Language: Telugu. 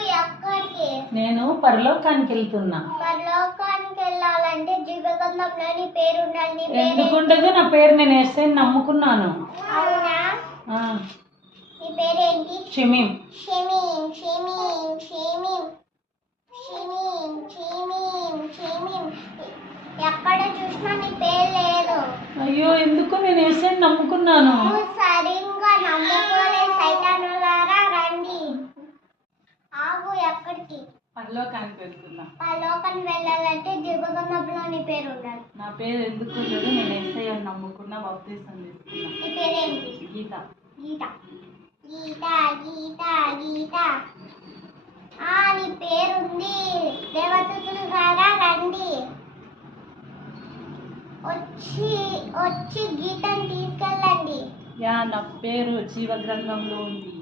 ఎక్కడికి? నేను పరలోకానికి వెళ్తున్నా. పరలోకానికి వెళ్ళాలంటే జీవగ్రంథంలో నీ పేరు ఉండాలి. ఎందుకుండదు? నా పేరు నేను యేసయ్యని నమ్ముకున్నాను. అవునా? నీ పేరేంటి? షమీం. షమీం షమీం షమీం షమీం షమీం షమీం. ఎక్కడ చూసినా నీ పేరు లేదు. అయ్యో, ఎందుకు? నేను యేసయ్యని నమ్ముకున్నాను. నువ్వు సరిగ్గా నమ్ముకోలే. సైతానులారా రండి. ఆగు, ఎక్కడికి? పరలోకానికి వెళ్తున్నా. పరలోకానికి వెళ్ళాలంటే జీవగ్రంథంలో నీ పేరు ఉండాలి. నా పేరు ఎందుకు ఉండదు? నేను యేసయ్యని నమ్ముకున్నా, బాప్తిసం తీసుకున్నా. నీ పేరేంటి? గీత. గీత గీత గీత గీత. నీ పేరుంది. దేవదూతలు గారా రండి. వచ్చి గీతని తీసుకెళ్ళండి. యా, నా పేరు జీవ గ్రంథంలో ఉంది.